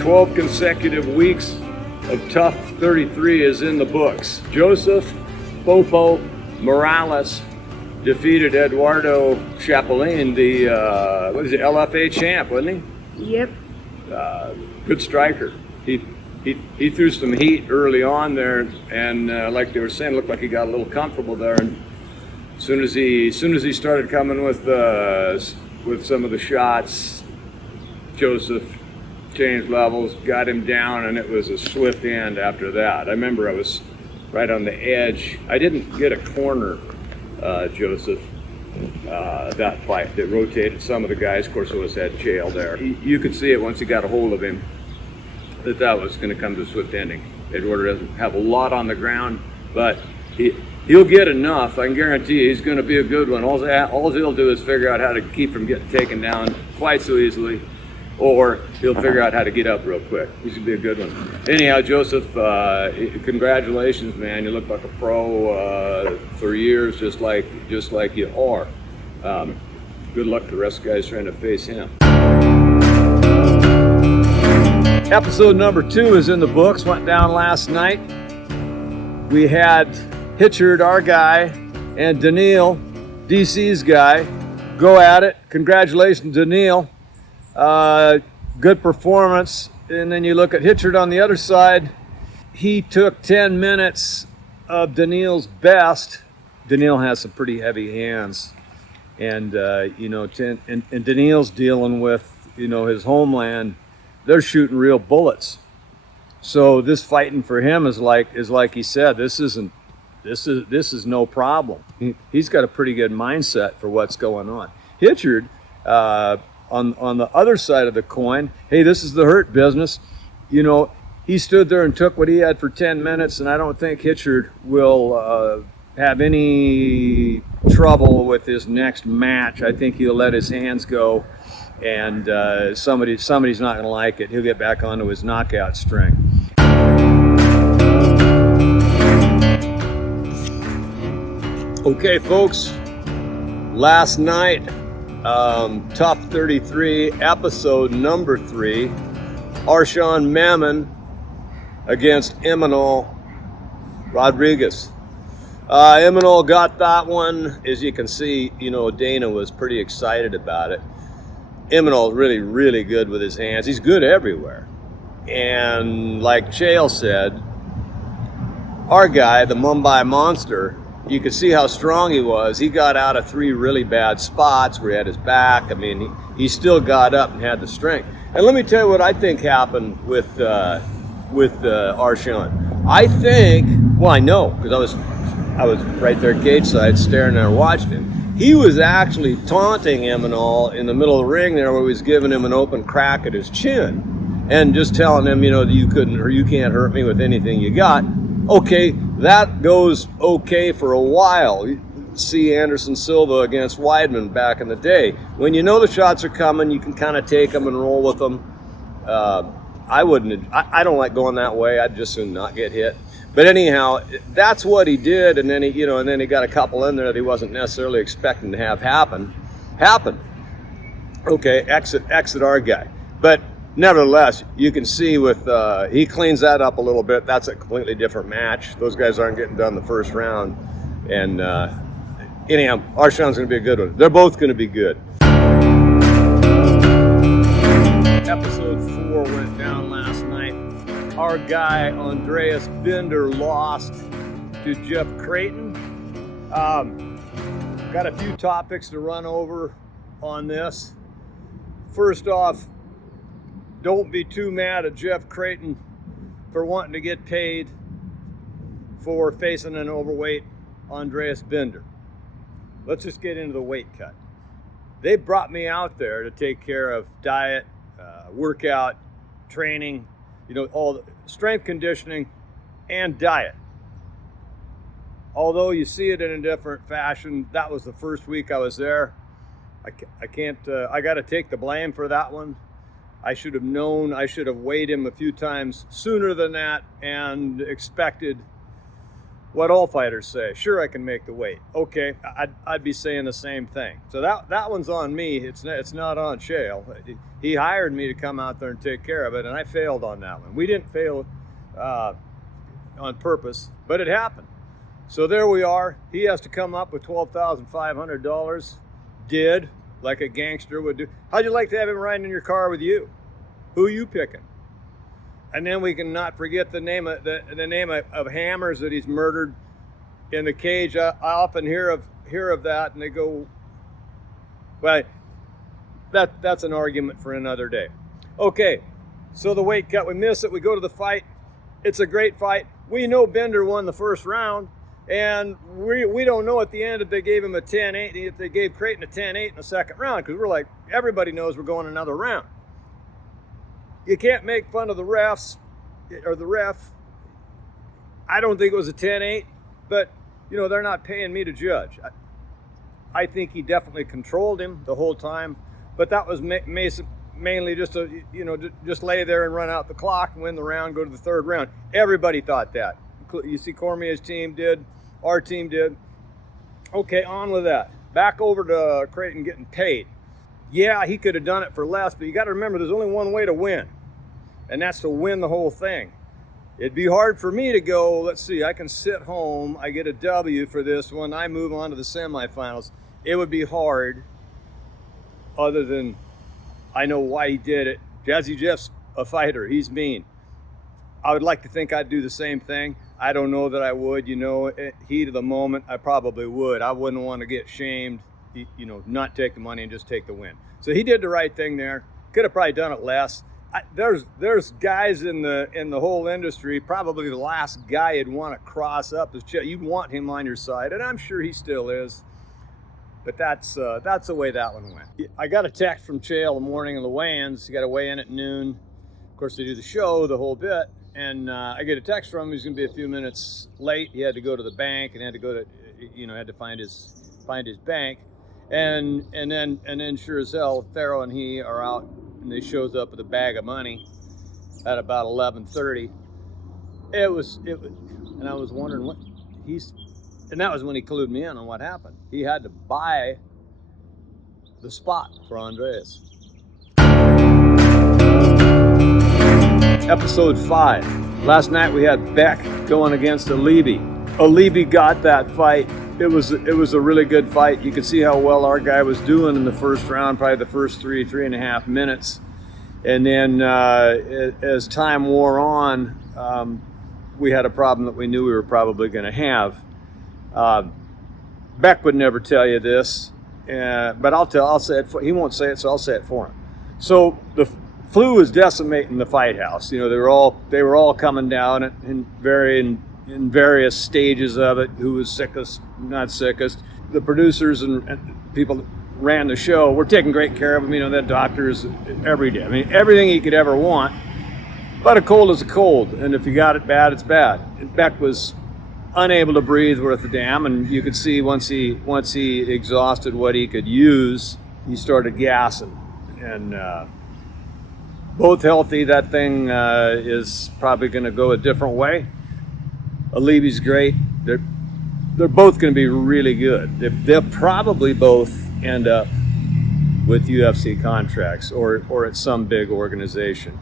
12 consecutive weeks of TUF 33 is in the books. Joseph Popo Morales defeated Eduardo Chapelin, the LFA champ, wasn't he? Yep. Good striker. He threw some heat early on there, and like they were saying, looked like he got a little comfortable there. And as soon as he started coming with some of the shots, Joseph changed levels, got him down, and it was a swift end after that. I remember I was right on the edge. I didn't get a corner, Joseph, that fight. That rotated some of the guys. Of course, it was had Chael there. You could see it once he got a hold of him that was going to come to a swift ending. Eduardo doesn't have a lot on the ground, but he'll get enough. I can guarantee you he's going to be a good one. All he'll do is figure out how to keep from getting taken down quite so easily, or he'll figure out how to get up real quick. He's going to be a good one. Anyhow, Joseph, congratulations, man. You look like a pro for years, just like you are. Good luck to the rest of the guys trying to face him. Episode number 2 is in the books, went down last night. We had Hitchard, our guy, and Daniil, DC's guy, go at it. Congratulations, Daniil. Good performance. And then you look at Hitchard on the other side. He took 10 minutes of Daniil's best. Daniil has some pretty heavy hands. And, and Daniil's dealing with, his homeland. They're shooting real bullets. So this fighting for him is like he said, this is no problem. He's got a pretty good mindset for what's going on. Hitchard, on the other side of the coin, hey, this is the hurt business. He stood there and took what he had for 10 minutes, and I don't think Hitchard will have any trouble with his next match. I think he'll let his hands go. And somebody's not going to like it. He'll get back onto his knockout string. Okay, folks. Last night, TUF 33, episode number 3. Arshan Mammon against Imanol Rodriguez. Imanol got that one. As you can see, Dana was pretty excited about it. Imanol's really, really good with his hands. He's good everywhere. And like Chael said, our guy, the Mumbai Monster, you could see how strong he was. He got out of 3 really bad spots where he had his back. I mean, he still got up and had the strength. And let me tell you what I think happened with Arshan. I know, because I was right there cage side staring there watching him. He was actually taunting Imanol in the middle of the ring there, where he was giving him an open crack at his chin and just telling him, you can't hurt me with anything you got. Okay, that goes okay for a while. You see Anderson Silva against Weidman back in the day. When you know the shots are coming, you can kind of take them and roll with them. I don't like going that way. I'd just soon not get hit. But anyhow, that's what he did, and then he got a couple in there that he wasn't necessarily expecting to have happen. Okay, exit our guy. But nevertheless, you can see he cleans that up a little bit. That's a completely different match. Those guys aren't getting done the first round. And anyhow, Arshan's going to be a good one. They're both going to be good. Episode 4 went down last night. Our guy, Andreas Binder, lost to Jeff Clayton. Got a few topics to run over on this. First off, don't be too mad at Jeff Clayton for wanting to get paid for facing an overweight Andreas Binder. Let's just get into the weight cut. They brought me out there to take care of diet, workout, training, all the strength conditioning and diet. Although you see it in a different fashion, that was the first week I was there. I got to take the blame for that one. I should have known. I should have weighed him a few times sooner than that and expected what all fighters say. Sure, I can make the weight. Okay, I'd be saying the same thing. So that one's on me. It's not on Chael. He hired me to come out there and take care of it, and I failed on that one. We didn't fail on purpose, but it happened. So there we are. He has to come up with $12,500. Did, like a gangster would do. How'd you like to have him riding in your car with you? Who you picking? And then we can not forget the name of hammers that he's murdered in the cage. I often hear of that, and they go, well, that's an argument for another day. Okay, so the weight cut, we miss it. We go to the fight. It's a great fight. We know Bender won the first round, and we don't know at the end if they gave him a 10-8, if they gave Clayton a 10-8 in the second round, because we're like, everybody knows we're going another round. You can't make fun of the refs or the ref. I don't think it was a 10-8, but they're not paying me to judge. I think he definitely controlled him the whole time, but that was mainly just just lay there and run out the clock and win the round, go to the third round. Everybody thought that. You see Cormier's team did, our team did. Okay, on with that. Back over to Clayton getting paid. Yeah, he could have done it for less, but you got to remember there's only one way to win, and that's to win the whole thing. It'd be hard for me to go, let's see, I can sit home, I get a W for this one, I move on to the semifinals. It would be hard, other than I know why he did it. Jazzy Jeff's a fighter, he's mean. I would like to think I'd do the same thing. I don't know that I would, heat of the moment, I probably would. I wouldn't want to get shamed, not take the money and just take the win. So he did the right thing there. Could have probably done it less. There's guys in the whole industry, probably the last guy you'd want to cross up is Chael. You'd want him on your side, and I'm sure he still is. But that's the way that one went. I got a text from Chael the morning of the weigh-ins. He got to weigh in at noon. Of course, they do the show, the whole bit. And I get a text from him. He's going to be a few minutes late. He had to go to the bank and had to go to, had to find his bank. And then sure as hell, Thero and he are out, and they shows up with a bag of money at about 11:30. It was, and I was wondering and that was when he clued me in on what happened. He had to buy the spot for Andreas. Episode 5. Last night we had Beck going against Alibi. Alibi got that fight. It was a really good fight. You could see how well our guy was doing in the first round, probably the first 3.5 minutes. And then as time wore on, we had a problem that we knew we were probably going to have. Beck would never tell you this, but I'll say it. He won't say it, so I'll say it for him. So the flu was decimating the fight house. They were all coming down in various stages of it. Who was sickest, not sickest. The producers and people that ran the show were taking great care of him. They had doctors every day. I mean, everything he could ever want. But a cold is a cold, and if you got it bad, it's bad. And Beck was unable to breathe worth a damn, and you could see once he exhausted what he could use, he started gassing. And both healthy, that thing is probably going to go a different way. Alibi's great. They're both going to be really good. They'll probably both end up with UFC contracts or at some big organization.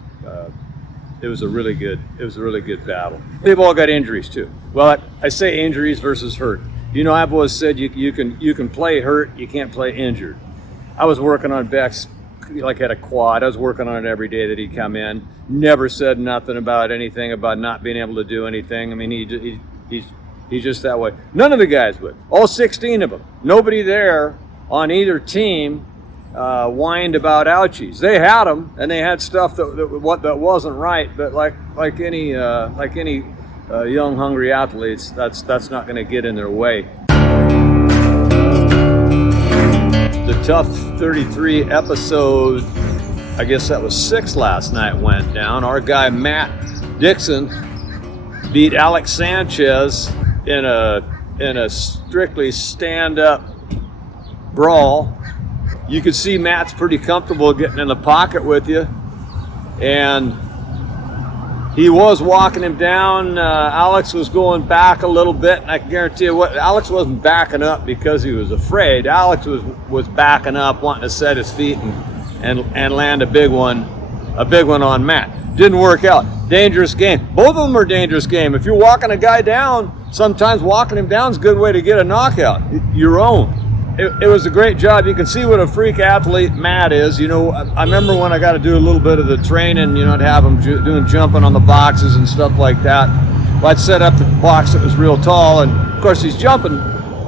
It was a really good battle. They've all got injuries too. Well, I say injuries versus hurt. I've always said you can play hurt, you can't play injured. I was working on Beck's, had a quad. I was working on it every day that he'd come in. Never said nothing about anything about not being able to do anything. I mean, he's just that way. None of the guys would. All 16 of them. Nobody there on either team whined about ouchies. They had them, and they had stuff that wasn't right. But like any young hungry athletes, that's not going to get in their way. The TUF 33 episode, I guess that was 6 last night, went down. Our guy Matt Dixon beat Alex Sanchez in a strictly stand-up brawl. You could see Matt's pretty comfortable getting in the pocket with you, and He was walking him down. Alex was going back a little bit, and I can guarantee you what, Alex wasn't backing up because he was afraid. Alex was backing up, wanting to set his feet and land a big one on Matt. Didn't work out. Dangerous game. Both of them are dangerous game. If you're walking a guy down, sometimes walking him down is a good way to get a knockout, your own. It was a great job. You can see what a freak athlete Matt is. You know, I remember when I got to do a little bit of the training, you know, I'd have him doing jumping on the boxes and stuff like that. Well, I'd set up the box that was real tall, and of course he's jumping,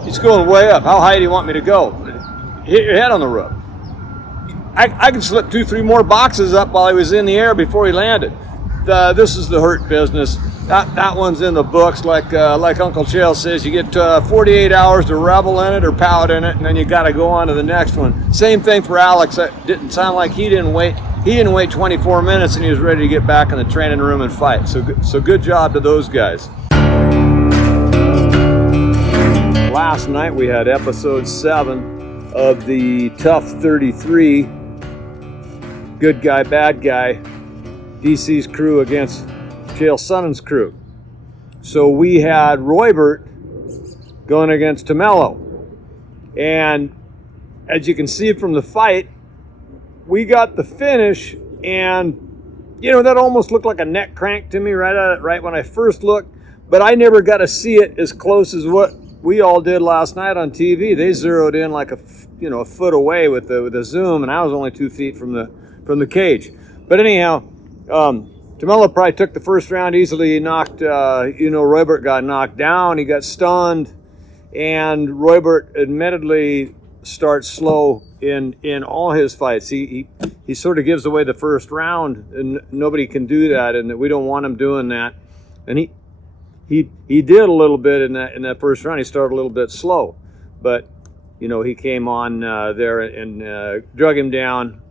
he's going way up. How high do you want me to go? Hit your head on the roof. I could slip 2-3 more boxes up while he was in the air before he landed. This is the hurt business. That one's in the books, like Uncle Chael says. You get 48 hours to revel in it or pout in it, and then you got to go on to the next one. Same thing for Alex. It didn't sound like he didn't wait. He didn't wait 24 minutes, and he was ready to get back in the training room and fight. So good job to those guys. Last night we had episode 7 of the TUF 33. Good guy, bad guy. DC's crew against Chael Sonnen's crew. So we had Roybert going against Tamello. And as you can see from the fight, we got the finish, and you know, that almost looked like a neck crank to me right when I first looked, but I never got to see it as close as what we all did last night on TV. They zeroed in like a foot away with the zoom, and I was only 2 feet from the cage. But anyhow, Tamello probably took the first round easily. He knocked, Roybert got knocked down. He got stunned, and Roybert admittedly starts slow in all his fights. He sort of gives away the first round, and nobody can do that, and we don't want him doing that. And he did a little bit in that first round. He started a little bit slow, but you know, he came on there and drug him down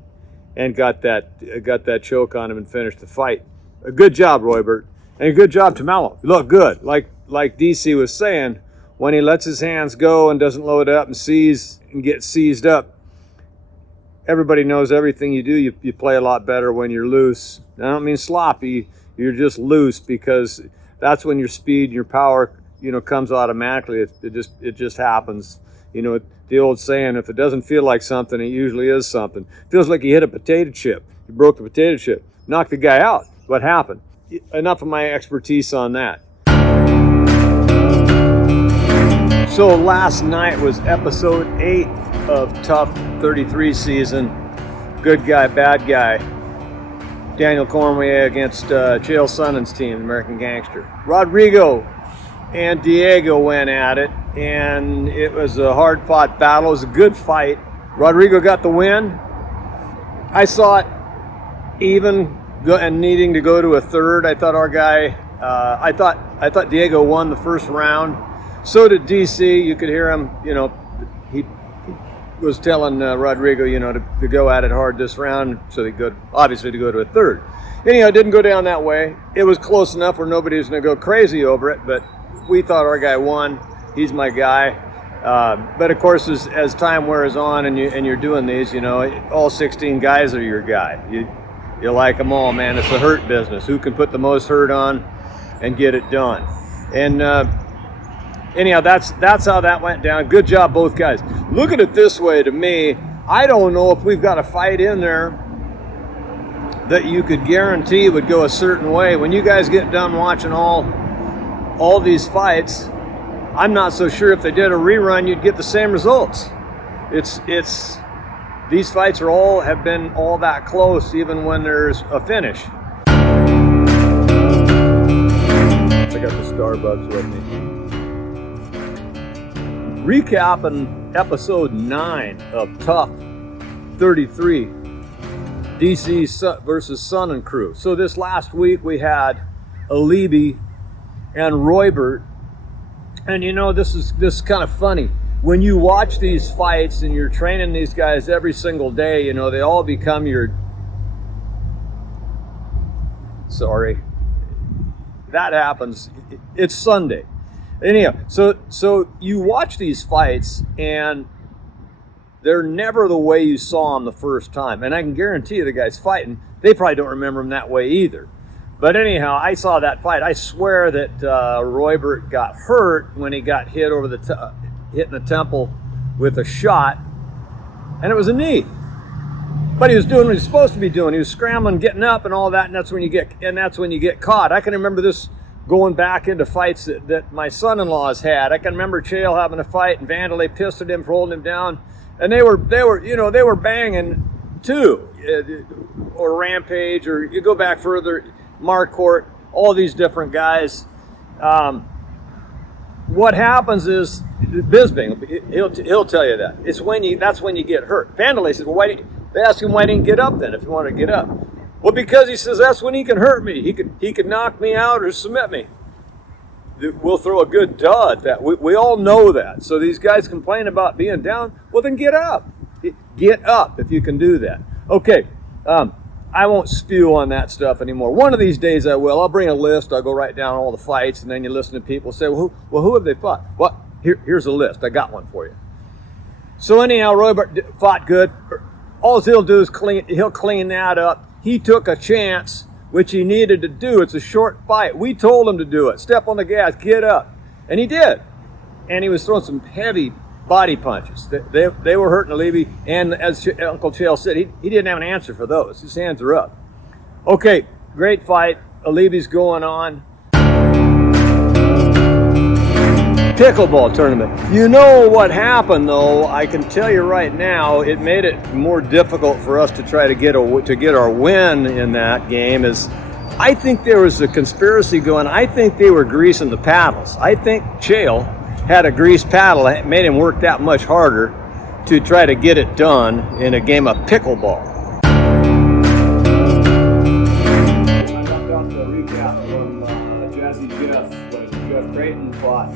and got that choke on him and finished the fight. A good job, Roybert, and a good job, Tamello. You look good. Like DC was saying, when he lets his hands go and doesn't load up and get seized up, everybody knows everything you do. You play a lot better when you're loose. I don't mean sloppy. You're just loose, because that's when your speed and your power, you know, comes automatically. It just happens. You know, the old saying, if it doesn't feel like something, it usually is something. It feels like you hit a potato chip. You broke the potato chip. Knocked the guy out. What happened? Enough of my expertise on that. So last night was episode 8 of TUF 33 season. Good guy, bad guy. Daniel Cormier against Chael Sonnen's team, American Gangster. Rodrigo and Diego went at it, and it was a hard-fought battle. It was a good fight. Rodrigo got the win. I saw it even and needing to go to a third. I thought our guy, I thought Diego won the first round. So did DC. You could hear him, you know, he was telling Rodrigo, you know, to go at it hard this round, so they could obviously to go to a third. Anyhow, it didn't go down that way. It was close enough where nobody was going to go crazy over it, but we thought our guy won. He's my guy. But of course, as time wears on and you're doing these, you know, all 16 guys are your guy. You like them all, man. It's the hurt business. Who can put the most hurt on and get it done? And anyhow, that's how that went down. Good job, both guys. Look at it this way, to me, I don't know if we've got a fight in there that you could guarantee would go a certain way. When you guys get done watching all these fights, I'm not so sure if they did a rerun, you'd get the same results. These fights have been all that close, even when there's a finish. I got the Starbucks with me. Recapping episode 9 of TUF 33, DC versus Sonnen crew. So this last week we had Alibi and Roybert, and you know, this is kind of funny. When you watch these fights and you're training these guys every single day, you know, they all become your... Sorry. That happens. It's Sunday. Anyhow, so you watch these fights and they're never the way you saw them the first time. And I can guarantee you the guys fighting, they probably don't remember them that way either. But anyhow, I saw that fight. I swear that Roybert got hurt when he got hit over the hit in the temple with a shot, and it was a knee. But he was doing what he was supposed to be doing. He was scrambling, getting up, and all that. And that's when you get caught. I can remember this going back into fights that my son-in-laws had. I can remember Chael having a fight, and Vandalay pissed at him for holding him down, and they were banging too, or Rampage, or you go back further, Marquardt, all these different guys. What happens is Bisping, he'll tell you that that's when you get hurt. Vandalay says, well, they asked him why he didn't get up then if he wanted to get up. Well, because he says that's when he can hurt me. He could knock me out or submit me. We'll throw a good dud. That we all know that. So these guys complain about being down. Well, then get up. Get up if you can do that. Okay, I won't spew on that stuff anymore. One of these days I will. I'll bring a list. I'll go write down all the fights, and then you listen to people say, well, who have they fought? Well, here's a list. I got one for you. So anyhow, Roybert fought good. All he'll do is he'll clean that up. He took a chance, which he needed to do. It's a short fight. We told him to do it. Step on the gas, get up. And he did. And he was throwing some heavy body punches. They were hurting Alibi. And as Uncle Chael said, he didn't have an answer for those. His hands are up. Okay, great fight. Alibi's going on. Pickleball tournament. You know what happened though, I can tell you right now, it made it more difficult for us to try to get our win in that game. Is I think there was a conspiracy going. I think they were greasing the paddles. I think Chael had a greased paddle. It made him work that much harder to try to get it done in a game of pickleball. I left out the recap from Jazzy Jeff when Jeff Clayton fought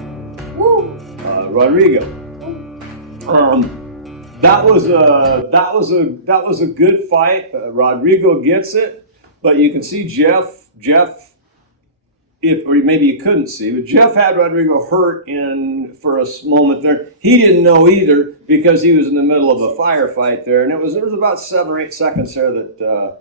Rodrigo. That was a good fight. Rodrigo gets it, but you can see Jeff, or maybe you couldn't see, but Jeff had Rodrigo hurt for a moment there. He didn't know either because he was in the middle of a firefight there, and there was about 7 or 8 seconds there that.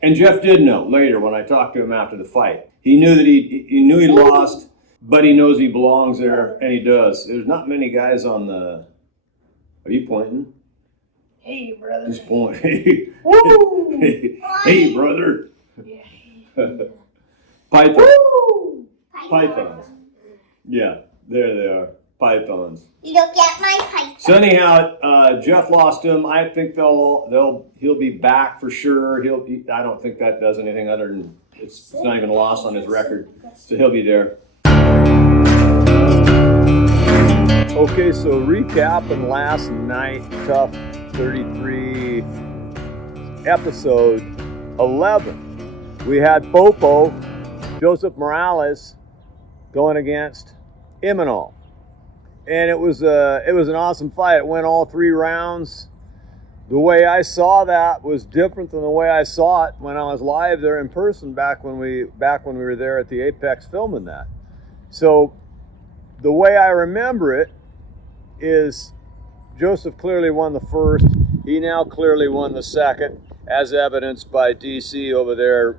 And Jeff did know later when I talked to him after the fight. He knew that he knew he lost. But he knows he belongs there, and he does. There's not many guys on the... Are you pointing? Hey, brother. Just point. Woo! Hey, brother. Yeah. Python. Woo! Pythons. Yeah, there they are. Pythons. Look at my python. So anyhow, Jeff lost him. I think he'll be back for sure. I don't think that does anything other than it's not even a loss on his record. So he'll be there. Okay, so recapping last night, TUF 33, episode 11. We had Popo, Joseph Morales, going against Imanol. And it was an awesome fight. It went all 3 rounds. The way I saw that was different than the way I saw it when I was live there in person back when we were there at the Apex filming that. So the way I remember it is Joseph clearly won the first. He now clearly won the second, as evidenced by DC over there,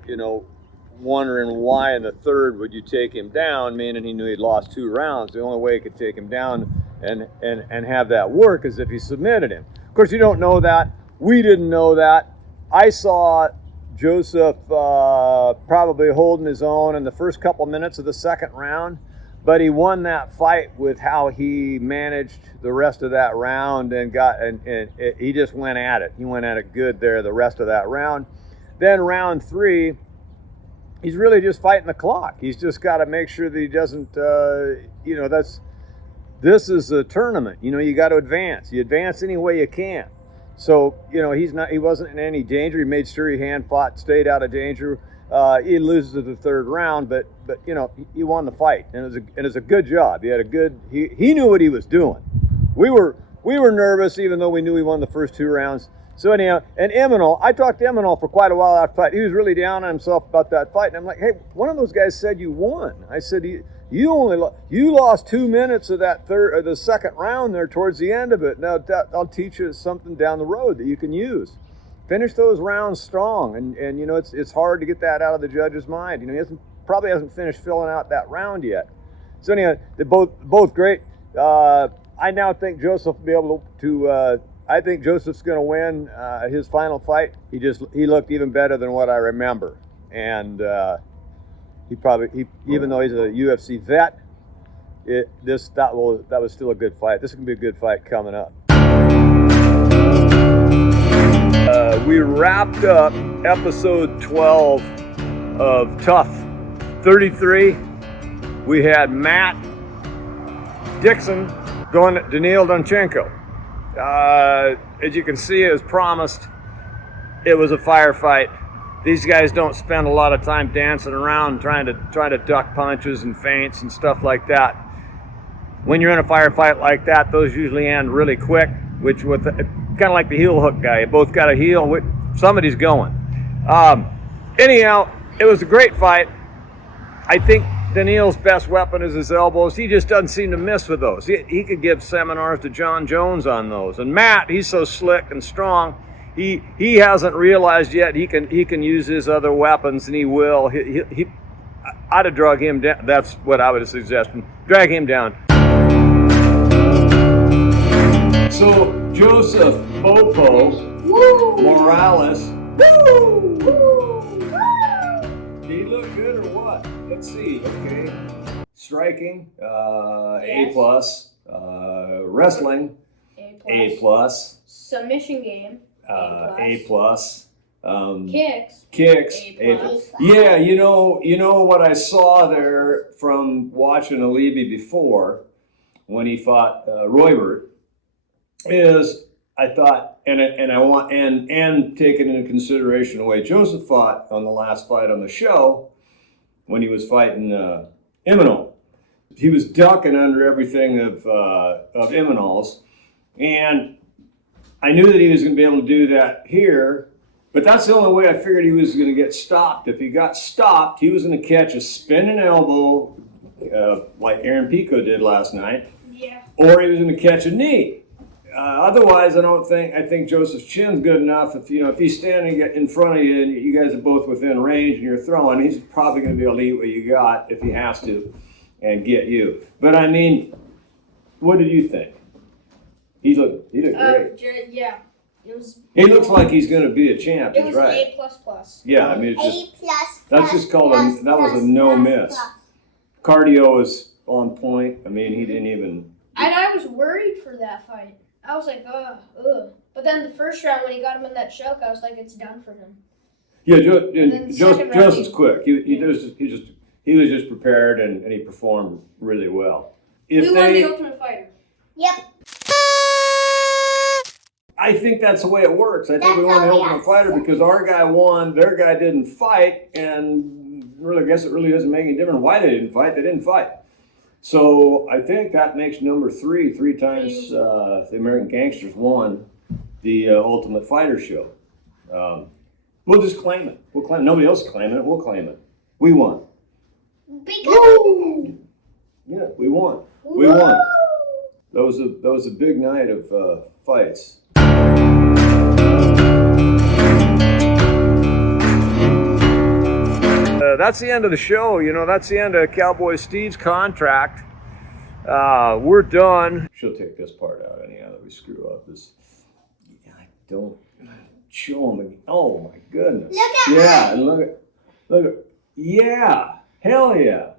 wondering why in the third would you take him down, meaning he knew he'd lost 2 rounds. The only way he could take him down and have that work is if he submitted him. Of course, you don't know that. We didn't know that. I saw Joseph probably holding his own in the first couple minutes of the second round. But he won that fight with how he managed the rest of that round and he just went at it. He went at it good there the rest of that round. Then round 3, he's really just fighting the clock. He's just got to make sure that he doesn't, this is a tournament. You got to advance. You advance any way you can. So, he wasn't in any danger. He made sure he hand-fought, stayed out of danger. He loses to the third round, but he won the fight, and it was a good job. He had he knew what he was doing. We were nervous, even though we knew he won the first 2 rounds. So anyhow, and Imanol, I talked to Imanol for quite a while after the fight. He was really down on himself about that fight, and I'm like, hey, one of those guys said you won. I said you lost 2 minutes of the second round there towards the end of it. Now I'll teach you something down the road that you can use. finish those rounds strong. And you know, it's hard to get that out of the judge's mind. You know, he probably hasn't finished filling out that round yet. So anyway, they're both great. I now think Joseph will be able to. I think Joseph's going to win his final fight. He looked even better than what I remember, and even though he's a UFC vet, that was still a good fight. This is going to be a good fight coming up. We wrapped up episode 12 of TUF 33. We had Matt Dixon going at Daniil Danchenko. As you can see, as promised, it was a firefight. These guys don't spend a lot of time dancing around trying to duck punches and feints and stuff like that. When you're in a firefight like that, those usually end really quick, which with kind of like the heel hook guy. You both got a heel, somebody's going. Anyhow, it was a great fight. I think Daniil's best weapon is his elbows. He just doesn't seem to miss with those. He could give seminars to John Jones on those. And Matt, he's so slick and strong. He hasn't realized yet he can use his other weapons, and he will. I'd have drug him down. That's what I would have suggested. Drag him down. So Joseph Popo Morales. Woo! Woo! Did he look good or what? Let's see. Okay. Striking, Yes. A plus. Wrestling, A plus. Submission game, A plus. Kicks, A plus. Yeah, you know what I saw there from watching Alibi before when he fought Roybert is I thought, and taking into consideration the way Joseph fought on the last fight on the show when he was fighting Imanol. He was ducking under everything of Imanol's, and I knew that he was going to be able to do that here, but that's the only way I figured he was going to get stopped. If he got stopped, he was going to catch a spinning elbow like Aaron Pico did last night, or he was going to catch a knee. Otherwise, I think Joseph's chin's good enough. If he's standing in front of you and you guys are both within range and you're throwing, he's probably going to be able to eat what you got if he has to and get you. But I mean, what did you think? He looked great. Yeah, it was. He looks like he's going to be a champ. It was right. A++. Yeah, I mean, A plus. that's just called that was a no miss. Cardio was on point. I mean, he didn't even. And I was worried for that fight. I was like, ugh. But then the first round when he got him in that choke, I was like, it's done for him. Yeah, Joseph's quick. He was just prepared and he performed really well. We won the Ultimate Fighter. Yep. I think that's the way it works. I think we won the Ultimate Fighter because our guy won, their guy didn't fight, and really, I guess it really doesn't make any difference why they didn't fight. They didn't fight. So I think that makes number three times the American Gangsters won the Ultimate Fighter show. We'll just claim it. We'll claim it. Nobody else is claiming it. We'll claim it. We won. Because Yeah, we won. We won. That was a big night of fights. That's the end of the show. That's the end of Cowboy Steve's contract. We're done. She'll take this part out anyhow that we screw up. I don't show him again. Oh my goodness. Look at yeah, and look at. Yeah, hell yeah.